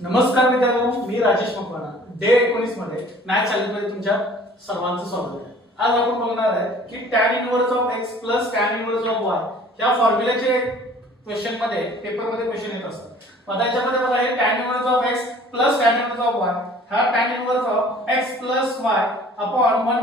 नमस्कार मित्रांनो, मी राजेश मकवाना. डे 19 मध्ये मॅथ चॅलेंज मध्ये तुमच्या सर्वांचं स्वागत आहे. आज आपण बघणार आहे की tan inverse of x plus tan inverse of y या फॉर्म्युल्याचे क्वेश्चन मध्ये पेपर मध्ये क्वेश्चन येत असतात. आता याच्यामध्ये बघा हे tan inverse of x plus tan inverse of y हा tan inverse of x plus y upon 1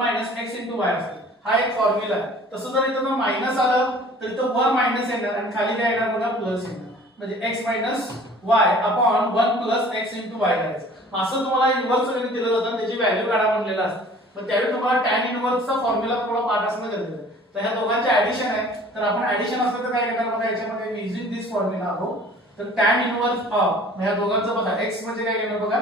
minus x into y असतो. हा एक फॉर्म्युला आहे. तसं जर इथं मायनस आलं तर इथं वर मायनस येणार आणि खाली काय येणार बघा प्लस येणार. म्हणजे x minus y upon 1 plus x into y करायचं. असं तुम्हाला इनव्हर्स वगैरे दिलं जातं त्याची व्हॅल्यू काढा म्हणलेलं असतं. पण त्यावेळी तुम्हाला tan इनव्हर्सचा फॉर्म्युला थोडा पाठ असणं गरजेचं आहे. तर ह्या दोघांचे ऍडिशन आहे. तर आपण ऍडिशन असलं तर काय करणार बघा याच्यामध्ये युजिंग दिस फॉर्म्युला आहो. तर tan इनव्हर्स ऑफ ह्या दोघांचं बघा x म्हणजे काय घेणार बघा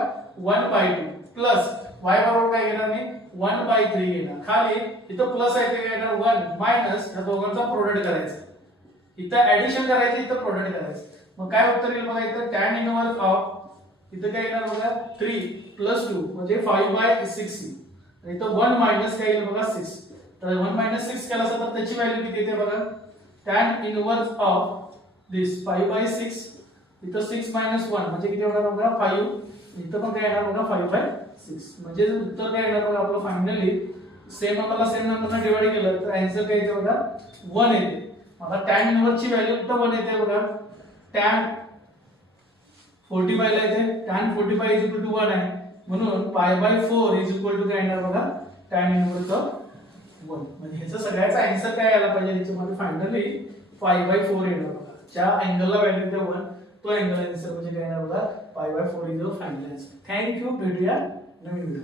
1/2 प्लस y बरोबर काय घेणार मी 1/3 घेणार. खाली इथं प्लस आहे ते घेणार 1 मायनस ह्या दोघांचा प्रोडक्ट करायचं. इथं ऍडिशन करायचं इथं प्रोडक्ट करायचं. मग काय उत्तर येईल बघा इथं tan इनवर्स ऑफ इथं काय येणार बघा 3 प्लस 2 म्हणजे 5/6 इथं 1 मायनस काय येईल बघा 6. तर 1 मायनस 6 केला असता तर त्याची व्हॅल्यू किती येते बघा tan इनवर्स ऑफ दिस 5/6 इथं 6 मायनस 1 म्हणजे किती होणार बघा 5. इथं पण काय येणार बघा 5/6 म्हणजे उत्तर काय येणार बघा आपलं फायनली सेम नंबरला सेम नंबरने डिवाइड केलं तर आन्सर काय येते बघा 1 येते. आता tan इनवर्सची व्हॅल्यू कुठं 1 येते बघा tan 45 ला येते. tan 45 इज इक्वल टू 1 आहे म्हणून π/4 इज इक्वल टू काय येणार बघा tan इनवर्स ऑफ 1. म्हणजे ह्याचा सगळ्याचा आन्सर काय यायला पाहिजे याच्यामध्ये फायनली π/4 येणार बघा. ज्या अँगलला व्हॅल्यू ते 1 तो अँगल आन्सर म्हणजे काय येणार बघा π/4 is the final answer. Thank you. भेटूया नवीन व्हिडिओ.